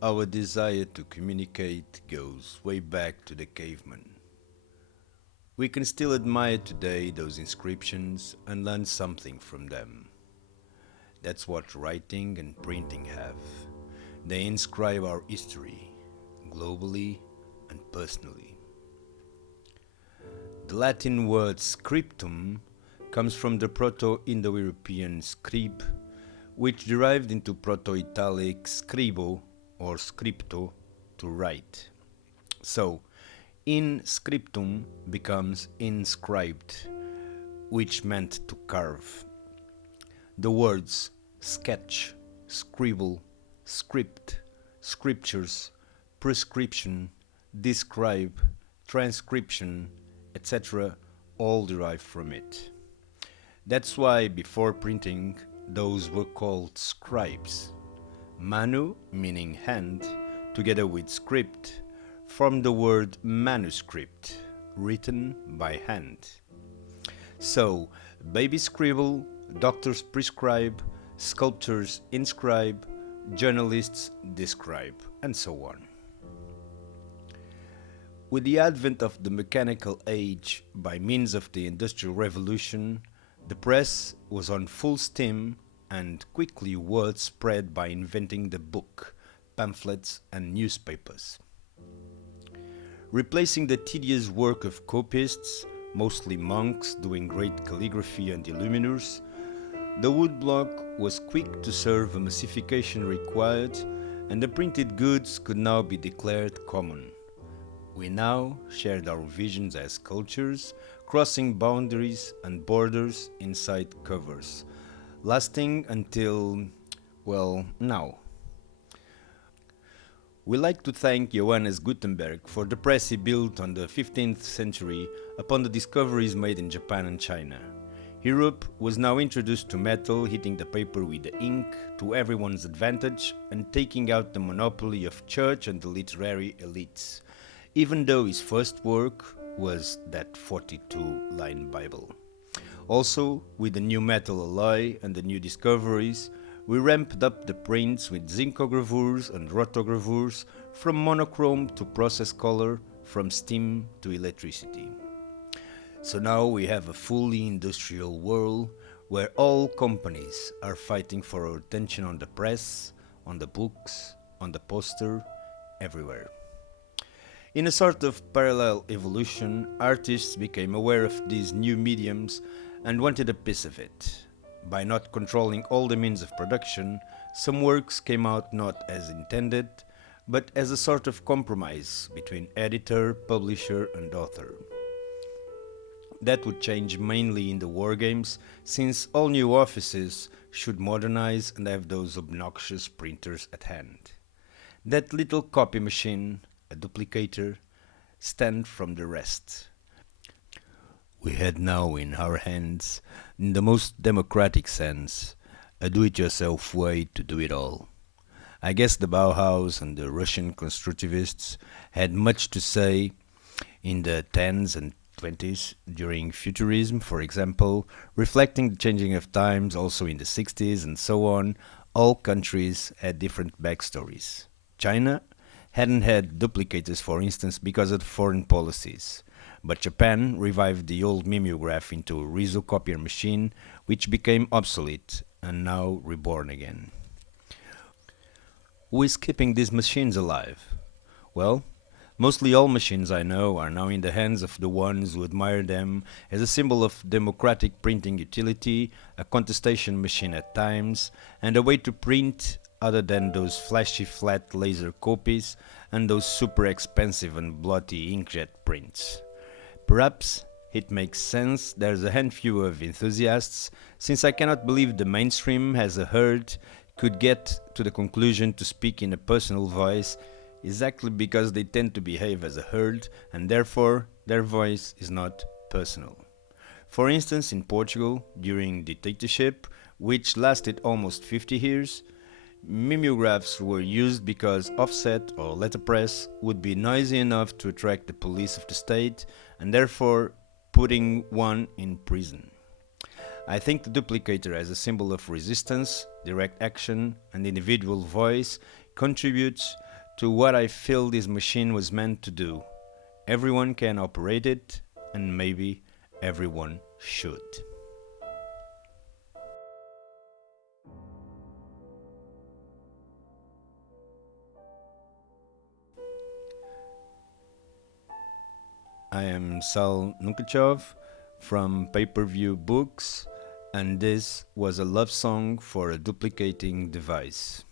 Our desire to communicate goes way back to the caveman. We can still admire today those inscriptions and learn something from them. That's what writing and printing have. They inscribe our history, globally and personally. The Latin word scriptum comes from the Proto-Indo-European scrib, which derived into Proto-Italic scribo or scripto, to write. So, in scriptum becomes inscribed, which meant to carve. The words sketch, scribble, script, scriptures, prescription, describe, transcription, etc. all derive from it. That's why before printing, those were called scribes. Manu, meaning hand, together with script, form the word manuscript, written by hand. So, babies scribble, doctors prescribe, sculptors inscribe, journalists describe, and so on. With the advent of the mechanical age by means of the Industrial Revolution, the press was on full steam and quickly word spread by inventing the book, pamphlets, and newspapers. Replacing the tedious work of copyists, mostly monks doing great calligraphy and illuminors, the woodblock was quick to serve a massification required, and the printed goods could now be declared common. We now shared our visions as cultures, crossing boundaries and borders inside covers, lasting until, well, now. We like to thank Johannes Gutenberg for the press he built on the 15th century upon the discoveries made in Japan and China. Europe was now introduced to metal, heating the paper with the ink to everyone's advantage and taking out the monopoly of church and the literary elites, even though his first work was that 42-line Bible. Also, with the new metal alloy and the new discoveries, we ramped up the prints with zincogravures and rotogravures, from monochrome to process color, from steam to electricity. So now we have a fully industrial world where all companies are fighting for our attention on the press, on the books, on the poster, everywhere. In a sort of parallel evolution, artists became aware of these new mediums and wanted a piece of it. By not controlling all the means of production, some works came out not as intended, but as a sort of compromise between editor, publisher, and author. That would change mainly in the wargames, since all new offices should modernize and have those obnoxious printers at hand. That little copy machine, a duplicator, stand from the rest. We had now in our hands, in the most democratic sense, a do-it-yourself way to do it all. I guess the Bauhaus and the Russian constructivists had much to say in the 10s and 20s during Futurism, for example, reflecting the changing of times also in the 60s and so on. All countries had different backstories. China hadn't had duplicators, for instance, because of foreign policies. But Japan revived the old mimeograph into a risocopier machine, which became obsolete and now reborn again. Who is keeping these machines alive? Well, mostly all machines I know are now in the hands of the ones who admire them as a symbol of democratic printing utility, a contestation machine at times, and a way to print other than those flashy flat laser copies and those super expensive and bloody inkjet prints. Perhaps it makes sense there's a handful of enthusiasts, since I cannot believe the mainstream as a herd could get to the conclusion to speak in a personal voice exactly because they tend to behave as a herd and therefore their voice is not personal. For instance, in Portugal, during dictatorship, which lasted almost 50 years, mimeographs were used because offset or letterpress would be noisy enough to attract the police of the state and therefore putting one in prison. I think the duplicator as a symbol of resistance, direct action and individual voice contributes to what I feel this machine was meant to do. Everyone can operate it, and maybe everyone should. I am Sal Nukachov from Pay-Per-View Books, and this was a love song for a duplicating device.